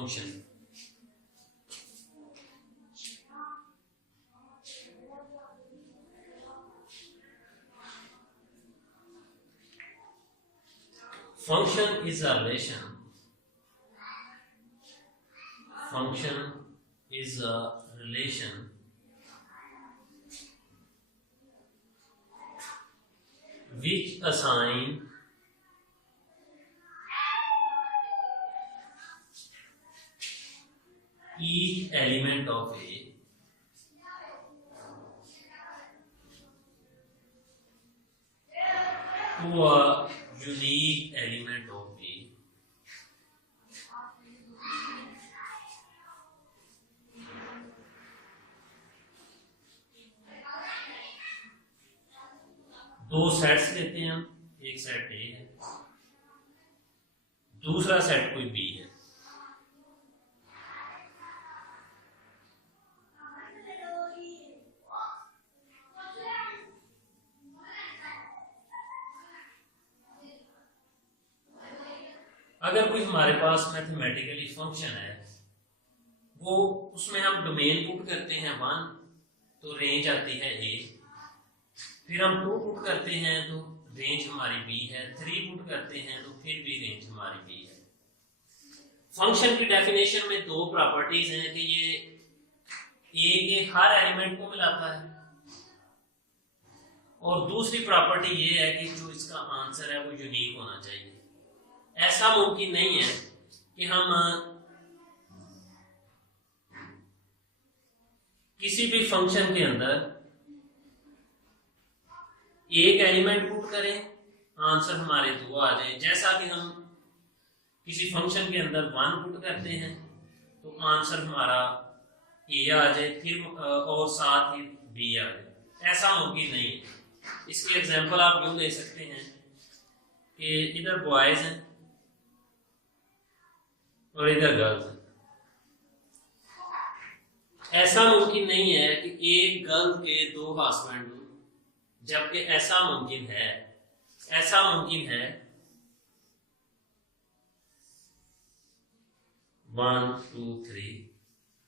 Function. Function is a relation. Function is a relation which assign each element of A to a unique element of B दो sets लेते हैं हम, एक set ए है, दूसरा set कोई बी है। अगर कोई हमारे पास मैथमेटिकली फंक्शन है, वो उसमें हम डोमेन पुट करते हैं 1 तो रेंज आती है ए, फिर हम 2 पुट करते हैं तो रेंज हमारी बी है, 3 पुट करते हैं तो फिर भी रेंज हमारी बी है। फंक्शन की डेफिनेशन में दो प्रॉपर्टीज हैं कि ये ए के हर एलिमेंट को मिलाता है, और दूसरी प्रॉपर्टी ये है कि जो इसका आंसर है वो यूनिक होना चाहिए। ऐसा मुमकिन नहीं है कि हम किसी भी फंक्शन के अंदर एक एलिमेंट पुट करें, आंसर हमारे 2 आ जाए। जैसा कि हम किसी फंक्शन के अंदर 1 पुट करते हैं तो आंसर हमारा ए आ जाए, फिर और साथ ही बी आ जाए। ऐसा मुमकिन नहीं है। इसकी एग्जांपल आप यूं ले सकते हैं कि इधर बॉयज हैं और इधर गर्ल्स हैं। ऐसा मुमकिन नहीं है कि एक गर्ल के 2 हस्बैंड हो, जबकि ऐसा मुमकिन है 1 2 3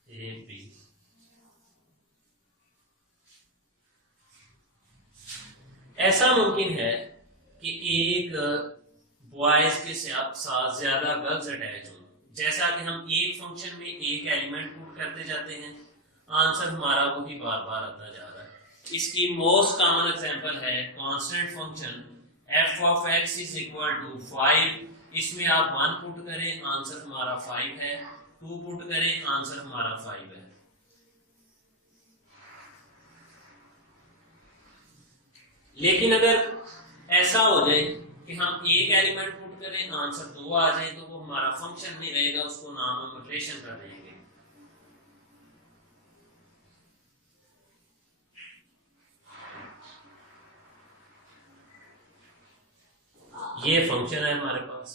ए बी। ऐसा मुमकिन है कि एक बॉयज के साथ ज्यादा गर्ल्स अटैच हो। जैसा कि हम एक फंक्शन में एक एलिमेंट पुट करते जाते हैं, आंसर हमारा वही बार बार आता जा रहा है। इसकी मोस्ट कॉमन एग्जांपल है constant function f of x is equal to 5। इसमें आप 1 पुट करें, आंसर हमारा 5 है, 2 पुट करें, आंसर हमारा 5 है। लेकिन अगर ऐसा हो जाए कि हम एक एलिमेंट पुट करें, आंसर 2 आ जाए, तो वो हमारा फंक्शन नहीं रहेगा, उसको नाम हम इटरेशन कर देंगे। ये फंक्शन है हमारे पास।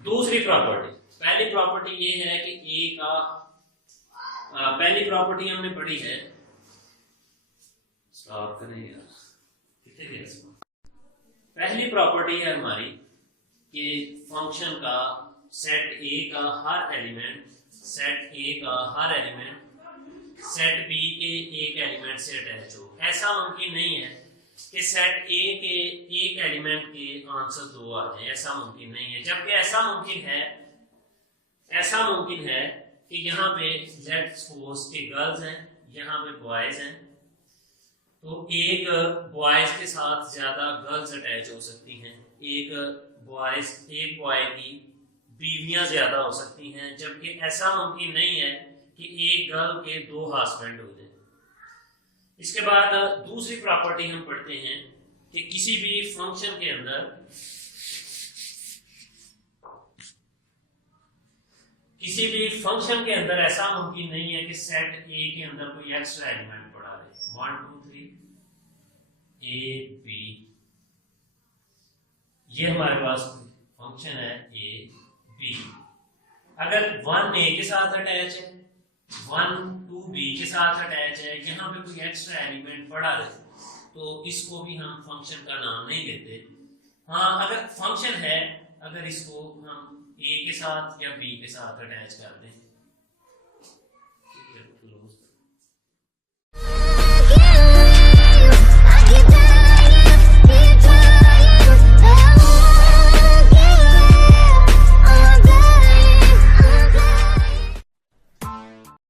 दूसरी प्रॉपर्टी, पहली प्रॉपर्टी ये है कि ए का पहली प्रॉपर्टी हमने पढ़ी है, स्टॉप करें यार, कितने गया। पहली प्रॉपर्टी है हमारी कि फंक्शन का सेट ए का हर एलिमेंट सेट बी के एक एलिमेंट से अटैच हो। ऐसा मुमकिन नहीं है कि सेट ए के एक एलिमेंट के आंसर 2 आ जाए, ऐसा मुमकिन नहीं है। जबकि ऐसा मुमकिन है कि यहाँ पे लेट्स सपोज के गर्ल्स हैं, यहाँ पे बॉयज हैं, तो एक बॉयज के साथ ज्यादा गर्ल्स अटैच हो सकती हैं, एक बॉय की बीवियां ज्यादा हो सकती हैं। जबकि ऐसा मुमकिन नहीं है कि एक गर्ल के 2 हस्बैंड हो जाए। इसके बाद दूसरी प्रॉपर्टी हम पढ़ते हैं कि किसी भी फंक्शन के अंदर ऐसा मुमकिन नहीं है कि सेट ए के अंदर कोई एक्स्ट्रा एलिमेंट पड़ा रहे। 1 2 3 ए बी, ये हमारे पास फंक्शन है ए बी। अगर 1 ए के साथ अटैच है, 1 2 बी के साथ अटैच है, यहाँ पे कोई एक्स्ट्रा एलिमेंट पड़ा रहे, तो इसको भी हम फंक्शन का नाम नहीं देते। हाँ, अगर फंक्शन है, अगर इसको हम ए के साथ या बी के साथ अटैच कर दें